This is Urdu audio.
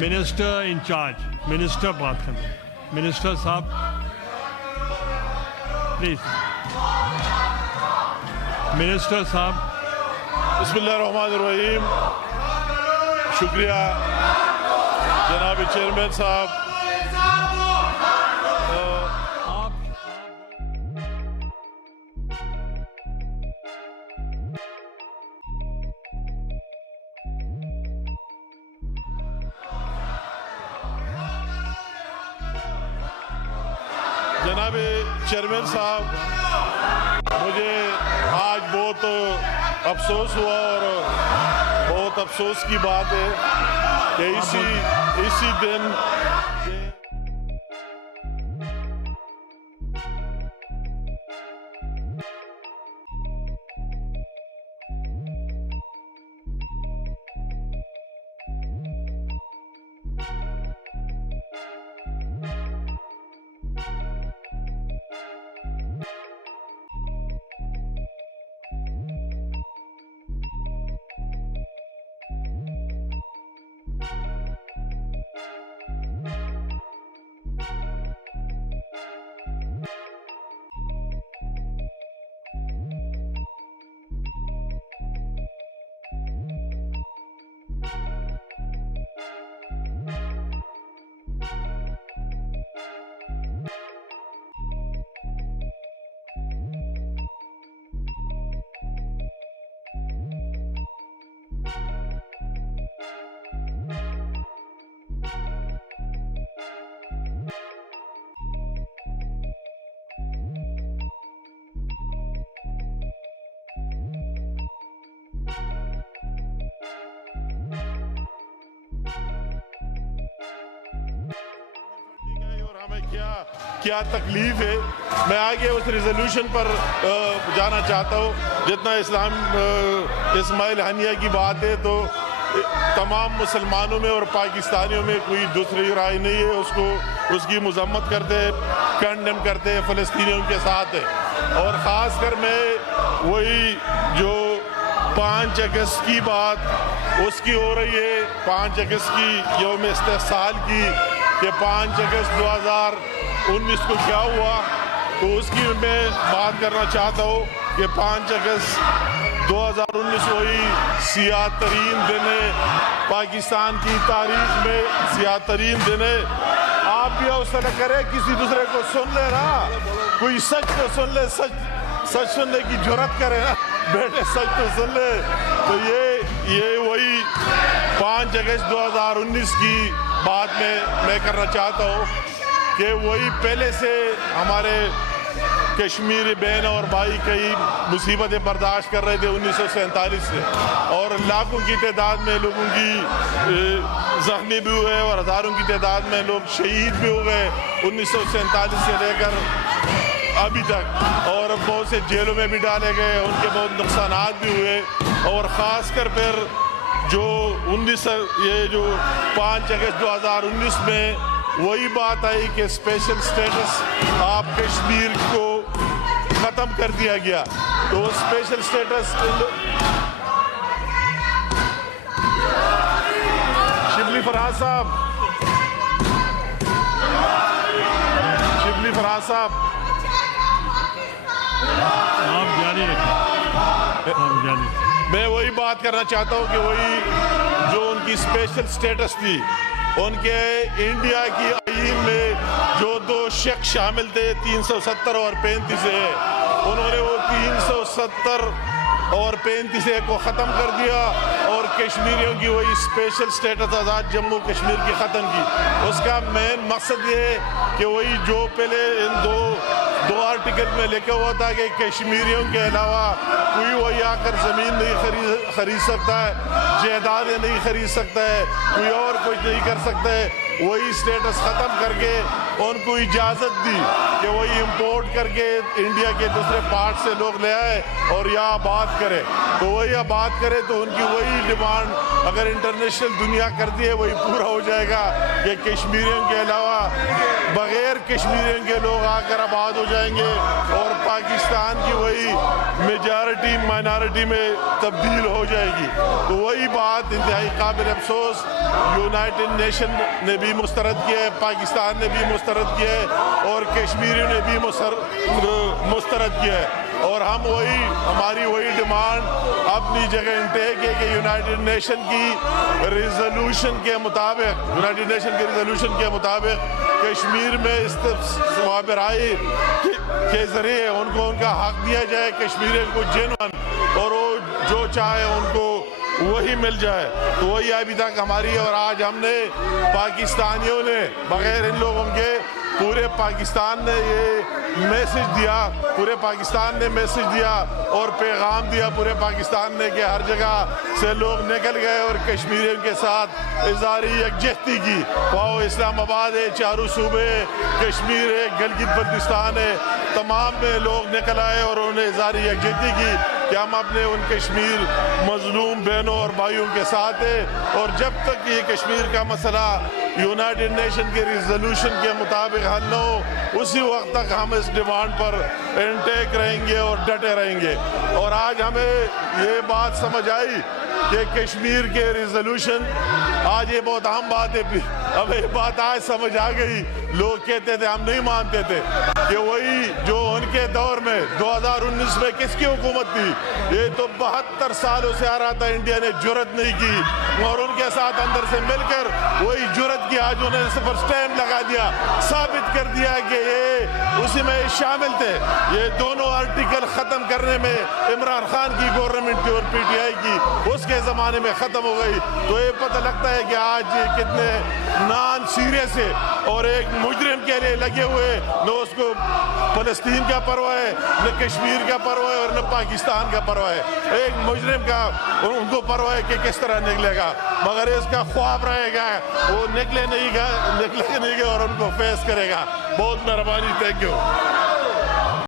منسٹر انچارج منسٹر بات کرنا. منسٹر صاحب پلیز. منسٹر صاحب. بسم اللہ الرحمن الرحیم. شکریہ جناب چیئرمین صاحب. جناب چیئرمین صاحب، مجھے آج بہت افسوس ہوا اور بہت افسوس کی بات ہے کہ اسی دن کیا تکلیف ہے. میں آگے اس ریزولوشن پر جانا چاہتا ہوں. جتنا اسماعیل ہنیہ کی بات ہے تو تمام مسلمانوں میں اور پاکستانیوں میں کوئی دوسری رائے نہیں ہے. اس کی مذمت کرتے کنڈیم کرتے فلسطینیوں کے ساتھ ہے. اور خاص کر میں وہی جو 5 اگست کی بات اس کی ہو رہی ہے، 5 اگست کی یوم استحصال کی، کہ 5 اگست 2019 کو کیا ہوا، تو اس کی میں بات کرنا چاہتا ہوں کہ 5 اگست 2019 وہی سیاہ ترین دن ہے پاکستان کی تاریخ میں، سیاہ ترین دن ہے. آپ بھی حوصلہ کریں، کسی دوسرے کو سن لے نا، کوئی سچ تو سن لے، سچ سننے کی جرات کرے نا بیٹے، سچ تو سن لے. تو یہ وہی 5 اگست 2019 کی بات میں کرنا چاہتا ہوں کہ وہی پہلے سے ہمارے کشمیری بہن اور بھائی کئی مصیبتیں برداشت کر رہے تھے 1947 سے، اور لاکھوں کی تعداد میں لوگوں کی زخمی بھی ہوئے اور ہزاروں کی تعداد میں لوگ شہید بھی ہو گئے 1947 سے لے کر ابھی تک، اور بہت سے جیلوں میں بھی ڈالے گئے، ان کے بہت نقصانات بھی ہوئے. اور خاص کر پھر جو 5 اگست 2019 میں وہی بات آئی کہ اسپیشل سٹیٹس آپ کشمیر کو ختم کر دیا گیا. تو اسپیشل سٹیٹس شبلی فرحان صاحب آپ جاری رکھیں. میں وہی بات کرنا چاہتا ہوں کہ وہی جو ان کی اسپیشل سٹیٹس تھی، ان کے انڈیا کی آئین میں جو 2 شخص شامل تھے 370 اور 35A، انہوں نے وہ 370 اور 35A کو ختم کر دیا اور کشمیریوں کی وہی اسپیشل سٹیٹس آزاد جموں کشمیر کی ختم کی. اس کا مین مقصد یہ ہے کہ وہی جو پہلے ان دو آرٹیکل میں لکھا ہوا تھا کہ کشمیریوں کے علاوہ کوئی وہی آ کر زمین نہیں خرید سکتا ہے، جائیدادیں نہیں خرید سکتا ہے، کوئی اور کچھ نہیں کر سکتا ہے، وہی سٹیٹس ختم کر کے ان کو اجازت دی کہ وہی امپورٹ کر کے انڈیا کے دوسرے پارٹ سے لوگ لے آئے اور یہاں آباد کرے، تو وہی آباد کرے تو ان کی وہی ڈیمانڈ اگر انٹرنیشنل دنیا کرتی ہے وہی پورا ہو جائے گا کہ کشمیریوں کے علاوہ بغیر کشمیریوں کے لوگ آ کر آباد ہو جائیں گے اور پاکستان کی وہی میجارٹی مائنارٹی میں تبدیل ہو جائے گی۔ تو وہی بات انتہائی قابل افسوس یونائٹڈ نیشن نے بھی مسترد کیا ہے، پاکستان نے بھی مسترد کیا ہے اور کشمیریوں نے بھی مسترد کیا ہے، اور ہم وہی ہماری وہی ڈیمانڈ اپنی جگہ انٹیک ہے کہ یونائٹڈ نیشن کی ریزولوشن کے مطابق کشمیر میں استثمار برائی کے ذریعے ان کو ان کا حق دیا جائے، کشمیریوں کو جنون اور وہ جو چاہے ان کو وہی مل جائے۔ تو وہی ابھی تک ہماری، اور آج ہم نے پاکستانیوں نے بغیر ان لوگوں کے پورے پاکستان نے یہ میسج دیا، پورے پاکستان نے میسج دیا اور پیغام دیا پورے پاکستان نے کہ ہر جگہ سے لوگ نکل گئے اور کشمیریوں کے ساتھ اظہار یکجہتی کی، وہ اسلام آباد ہے، چاروں صوبے، کشمیر ہے، گلگت بلتستان ہے، تمام میں لوگ نکل آئے اور انہوں نے اظہار یکجہتی کی کہ ہم اپنے ان کشمیر مظلوم بہنوں اور بھائیوں کے ساتھ ہیں، اور جب تک یہ کشمیر کا مسئلہ یونائٹڈ نیشن کے ریزولوشن کے مطابق حل نہ ہو اسی وقت تک ہم اس ڈیمانڈ پر انٹیک رہیں گے اور ڈٹے رہیں گے۔ اور آج ہمیں یہ بات سمجھ آئی کہ کشمیر کے ریزولوشن، آج یہ بہت اہم بات ہے، اب یہ بات آج سمجھ آ گئی، لوگ کہتے تھے ہم نہیں مانتے تھے کہ وہی جو ان کے دور میں 2019 میں کس کی حکومت تھی، یہ تو 72 سالوں سے آ رہا تھا، انڈیا نے جرت نہیں کی اور ان کے ساتھ اندر سے مل کر وہی جرت کی، آج انہوں نے صفر سٹیمپ لگا دیا، ثابت کر دیا کہ یہ اسی میں شامل تھے۔ یہ دونوں آرٹیکل ختم کرنے میں عمران خان کی گورنمنٹ کی اور پی ٹی آئی کی اس کے زمانے میں ختم ہو گئی۔ تو یہ پتہ لگتا ہے کہ آج یہ کتنے نان سیریس ہے اور ایک مجرم کے لیے لگے ہوئے، نہ اس کو فلسطین کا پرواہ ہے، نہ کشمیر کا پرواہ ہے اور نہ پاکستان کا پرواہ ہے، ایک مجرم کا ان کو پرواہ ہے کہ کس طرح نکلے گا، مگر اس کا خواب رہے گا وہ نکلے نہیں گا اور ان کو فیس کرے گا۔ بہت مہربانی، تھینک یو۔